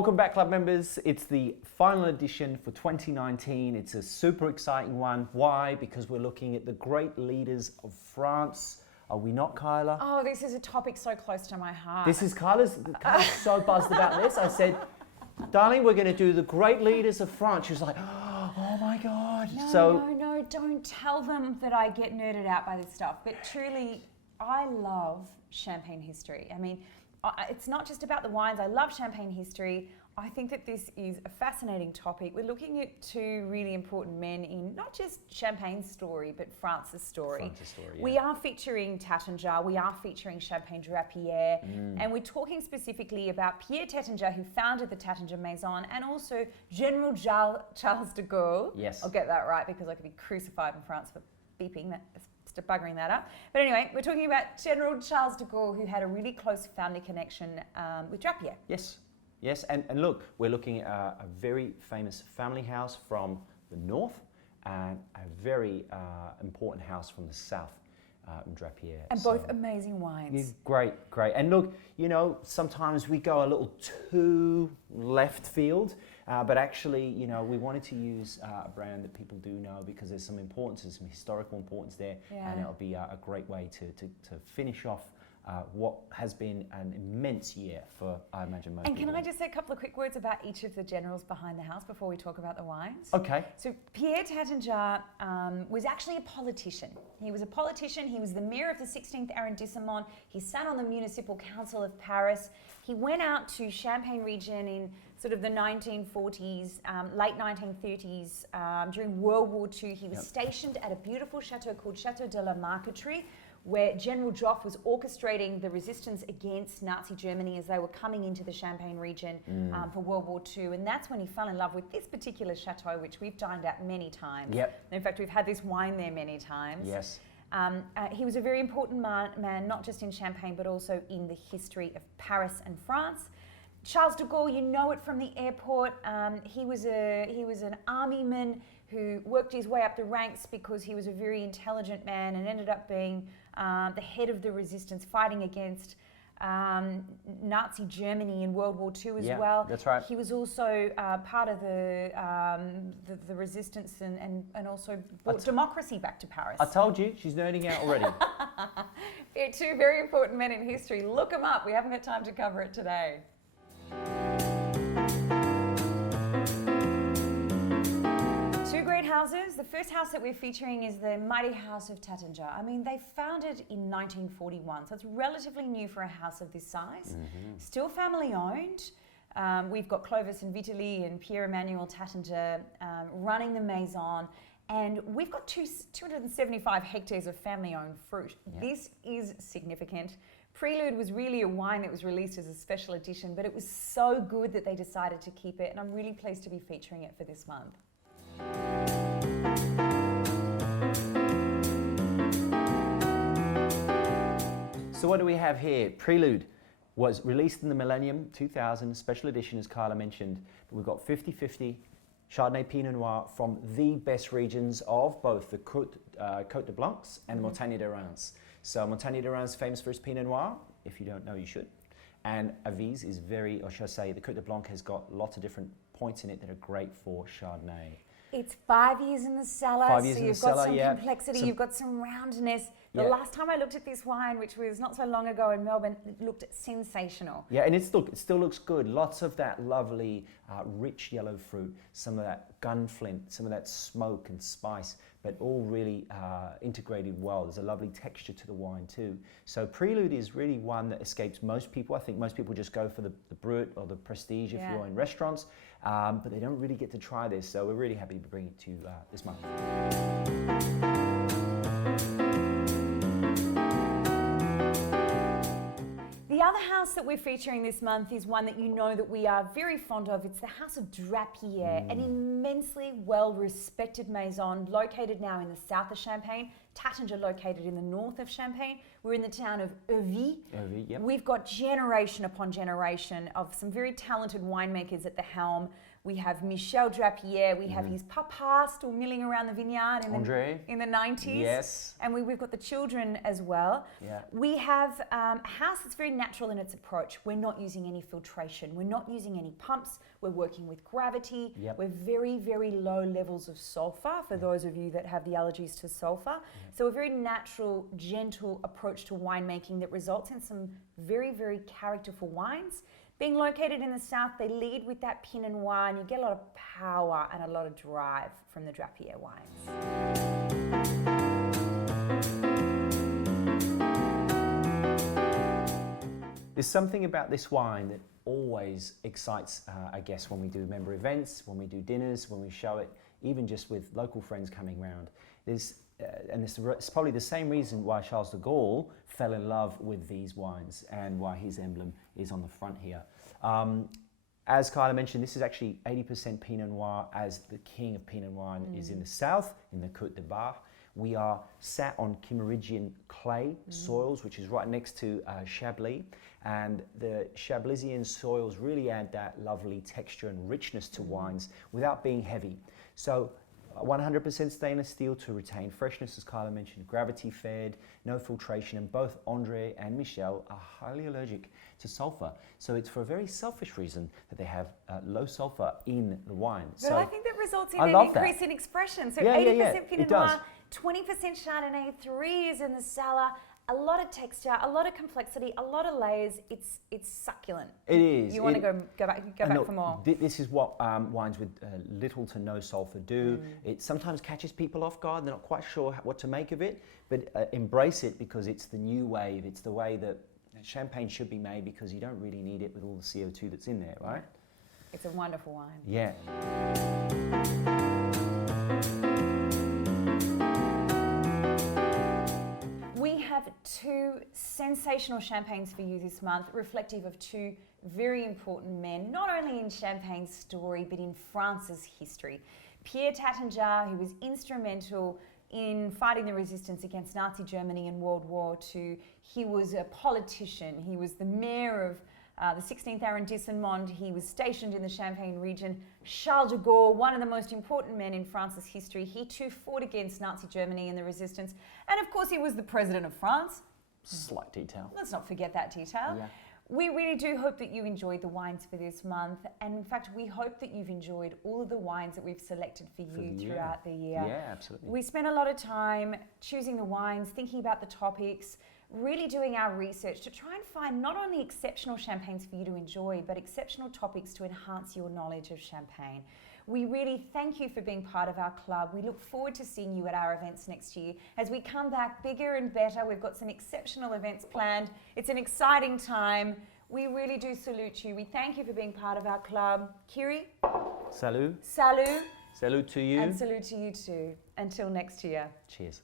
Welcome back, club members. It's the final edition for 2019. It's a super exciting one. Why? Because we're looking at the great leaders of France. Are we not, Kyla? Oh, this is a topic so close to my heart. This is Kyla's so buzzed about this. I said, darling, we're going to do the great leaders of France. She was like, oh my God. No, don't tell them that I get nerded out by this stuff. But truly, I love Champagne history. I mean, it's not just about the wines. I love Champagne history. I think that this is a fascinating topic. We're looking at two really important men in not just Champagne's story, but France's story. Yeah. We are featuring Taittinger, we are featuring Champagne Drappier, and we're talking specifically about Pierre Tattinger, who founded the Taittinger Maison, and also General Charles de Gaulle. Yes. I'll get that right because I could be crucified in France for beeping that. Buggering that up. But anyway, we're talking about General Charles de Gaulle, who had a really close family connection with Drappier. Yes, and look, we're looking at a very famous family house from the north and a very important house from the south, Drappier. And both amazing wines. Great. And look, you know, sometimes we go a little too left field, but actually, you know, we wanted to use a brand that people do know because there's some importance, there's some historical importance there, and it'll be a great way to finish off what has been an immense year for, I imagine, most people. And can I just say a couple of quick words about each of the generals behind the house before we talk about the wines? Okay. So Pierre Tattinger was actually a politician. He was a politician. He was the mayor of the 16th arrondissement. He sat on the municipal council of Paris. He went out to Champagne region in sort of the 1940s, late 1930s, during World War II. He was stationed at a beautiful chateau called Chateau de la Marqueterie, where General Joffre was orchestrating the resistance against Nazi Germany as they were coming into the Champagne region for World War II. And that's when he fell in love with this particular chateau, which we've dined at many times. Yep. In fact, we've had this wine there many times. Yes. He was a very important man, not just in Champagne, but also in the history of Paris and France. Charles de Gaulle, you know it from the airport. He was an armyman who worked his way up the ranks because he was a very intelligent man and ended up being the head of the resistance, fighting against Nazi Germany in World War II as well. That's right. He was also part of the resistance and also brought democracy back to Paris. I told you, she's nerding out already. They're two very important men in history. Look them up. We haven't got time to cover it today. Two great houses. The first house that we're featuring is the mighty house of Taittinger. I mean, they founded in 1941, so it's relatively new for a house of this size. Still family owned. We've got Clovis and Vitaly and Pierre Emmanuel Taittinger running the maison. And we've got 275 hectares of family-owned fruit. This is significant. Prelude was really a wine that was released as a special edition, but it was so good that they decided to keep it, and I'm really pleased to be featuring it for this month. So what do we have here? Prelude was released in the Millennium 2000 special edition, as Carla mentioned. We've got 50-50 Chardonnay Pinot Noir from the best regions of both the Côte de Blancs and the Montagne de Reims. So Montagne de Reims is famous for its Pinot Noir. If you don't know, you should. And Avis is very, or should I say, the Côte de Blanc has got lots of different points in it that are great for Chardonnay. It's 5 years in the cellar, 5 years so in you've the got cellar, some complexity, you've got some roundness. The last time I looked at this wine, which was not so long ago in Melbourne, it looked sensational. Yeah, and it still looks good. Lots of that lovely, rich yellow fruit, some of that gunflint, some of that smoke and spice, but all really integrated well. There's a lovely texture to the wine too. So Prelude is really one that escapes most people. I think most people just go for the Brut or the Prestige if you're in restaurants, but they don't really get to try this. So we're really happy to bring it to this month. The other house that we're featuring this month is one that you know that we are very fond of. It's the House of Drappier, an immensely well-respected maison located now in the south of Champagne. Taittinger located in the north of Champagne. We're in the town of Euvy. We've got generation upon generation of some very talented winemakers at the helm. We have Michel Drappier. We have his papa still milling around the vineyard in the 90s. Yes. And we've got the children as well. Yeah. We have a house that's very natural in its approach. We're not using any filtration. We're not using any pumps. We're working with gravity. Yep. We're very, very low levels of sulfur for those of you that have the allergies to sulfur. So a very natural, gentle approach to winemaking that results in some very, very characterful wines. Being located in the south, they lead with that Pinot Noir, and you get a lot of power and a lot of drive from the Drappier wines. There's something about this wine that always excites, I guess, when we do member events, when we do dinners, when we show it, even just with local friends coming round. It's probably the same reason why Charles de Gaulle fell in love with these wines and why his emblem is on the front here. As Kyla mentioned, this is actually 80% Pinot Noir, as the king of Pinot Noir is in the south, in the Côte de Bar. We are sat on Kimmeridgian clay soils, which is right next to Chablis. And the Chablisian soils really add that lovely texture and richness to wines without being heavy. So 100% stainless steel to retain freshness, as Kyla mentioned, gravity fed, no filtration, and both Andre and Michel are highly allergic to sulfur. So it's for a very selfish reason that they have low sulfur in the wine. But so I think that results in I an love increase that. in expression. So Yeah, 80% Pinot it does. Noir, 20% Chardonnay, 3 is in the cellar. A lot of texture, a lot of complexity, a lot of layers. It's succulent. It is. You want to go back look, for more. This is what wines with little to no sulfur do. It sometimes catches people off guard. They're not quite sure what to make of it, but embrace it because it's the new wave. It's the way that champagne should be made, because you don't really need it with all the CO2 that's in there, right? It's a wonderful wine. Yeah. We have 2 sensational champagnes for you this month, reflective of 2 very important men, not only in Champagne's story, but in France's history. Pierre Tattinger, who was instrumental in fighting the resistance against Nazi Germany in World War II. He was a politician. He was the mayor of the 16th arrondissement. He was stationed in the Champagne region. Charles de Gaulle, one of the most important men in France's history. He too fought against Nazi Germany in the resistance. And of course, he was the president of France. Slight detail. Let's not forget that detail. Yeah. We really do hope that you enjoyed the wines for this month. And in fact, we hope that you've enjoyed all of the wines that we've selected for you throughout the year. Yeah, absolutely. We spent a lot of time choosing the wines, thinking about the topics, really doing our research to try and find not only exceptional champagnes for you to enjoy, but exceptional topics to enhance your knowledge of champagne. We really thank you for being part of our club. We look forward to seeing you at our events next year as we come back bigger and better. We've got some exceptional events planned. It's an exciting time. We really do salute you. We thank you for being part of our club. Kiri? Salut. Salut. Salut to you. And salute to you too. Until next year. Cheers.